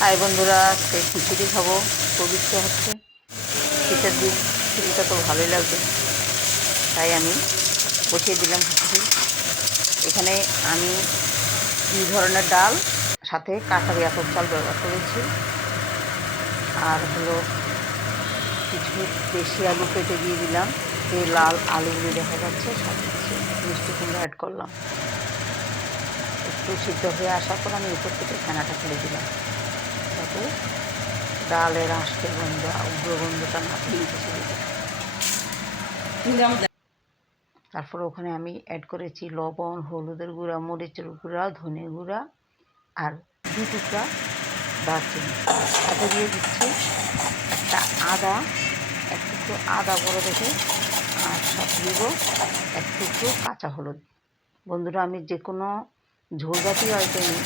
High বন্ধুরা, আজকে খিচুড়ি খাবো। খুব ইচ্ছে হচ্ছে, শীতের দিন খিচুড়িটা তো ভালোই লাগবে, তাই আমি বসিয়ে দিলাম খিচুড়ি। এখানে আমি 2 ধরনের ডাল, সাথে কাটারি আতপ চাল ব্যবহার করেছি। আর হলো কিছু দেশি আলু কেটে দিয়ে দিলাম, যে লাল আলুগুলি দেখা যাচ্ছে, সাথে কিছু মিষ্টি কুমড়া অ্যাড করলাম। একটু সিদ্ধ হয়ে আসার পর আমি উপর থেকে ফেনাটা ফেলে দিলাম, যাতে ডালের আঁশটে গন্ধ, উগ্র গন্ধটা না ফেলে খিচুড়িতে। তারপর ওখানে আমি অ্যাড করেছি লবণ, হলুদের গুঁড়া, মরিচের গুঁড়া, ধনে গুঁড়া আর 2 টুকরা দারচিনি। সাথে দিয়ে দিচ্ছি একটা আদা, এক টুকরো আদা বড় দেখে, আর সাথে দিব 1 টুকরো কাঁচা হলুদ। বন্ধুরা, আমি যে কোনো ঝোল জাতীয় আইটেমে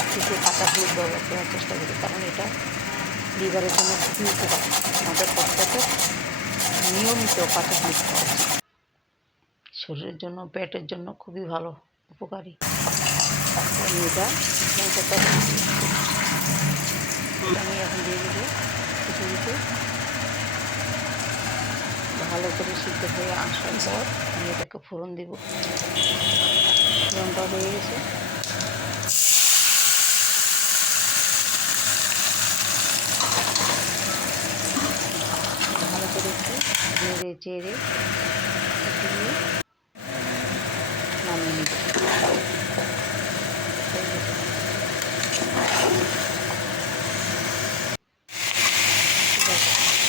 1 টুকরো কাঁচা হলুদ ব্যবহার করার চেষ্টা করি, কারণ এটা লিভারের জন্য খুবই উপকারী। আমাদের প্রত্যেকের নিয়মিত কাঁচা হলুদ খাওয়া উচিত, শরীরের জন্য, পেটের জন্য খুবই ভালো, উপকারী। আমি এটা আমি এখন দিয়ে দেবো খিচুড়িতে। ভালো করে সিদ্ধ হয়ে আসার পর আমি এটাকে ফোড়ন দিব। ফোড়নটা হয়ে গেছে, ভালো করে একটু নেড়ে চেড়ে দিয়ে নামিয়ে নিচ্ছি।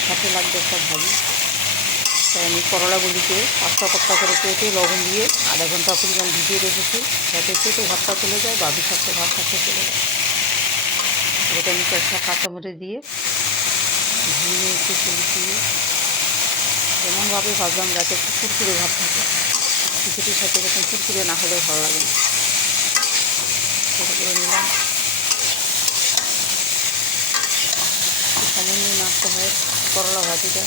সাথে লাগবে একটা ভাজি। তাই আমি করলাগুলিকে পাতলা পাতলা করে কেটে লবণ দিয়ে আধা ঘন্টা পরিমাণ ভিজিয়ে রেখেছি, যাতে কেটে ভাতটা চলে যায় বা বিষাক্ত ভাতটা চলে যায়। এটা আমি একটা কাঁচামরিচ দিয়ে ধুয়ে একটু দিয়ে এমনভাবে ভাজলাম যাতে একটু কুরকুরে ভাত থাকে। খিচুড়ির সাথে এরকম কুরকুরে না হলেও ভালো লাগে না। সেটা করে নিলাম। সময় নিয়ে নাড়তে হয় করলা ভাজিটা।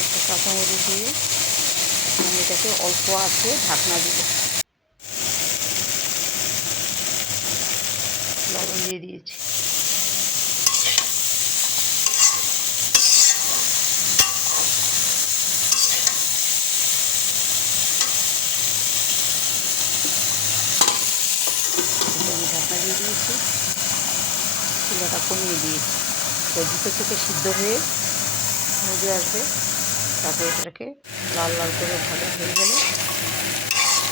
একটা কাঁচামরিচ দিয়ে আমি এটাকে অল্প আছে ঢাকনা দিব। লবণ দিয়ে দিয়েছি। আমি ঢাকনা দিয়ে দিয়েছি, চুলাটা কমিয়ে দিয়েছি। তো ভিতর থেকে সিদ্ধ হয়ে মজে আসবে। তারপরে এটাকে লাল লাল করে ভাজা হয়ে গেলে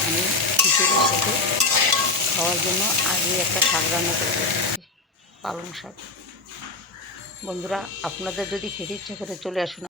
আমি খিচুড়ির সাথে খাওয়ার জন্য আগে একটা শাক রান্না করে রেখেছি, পালং শাক। বন্ধুরা, আপনাদের যদি খেতে ইচ্ছা করে চলে আসুন।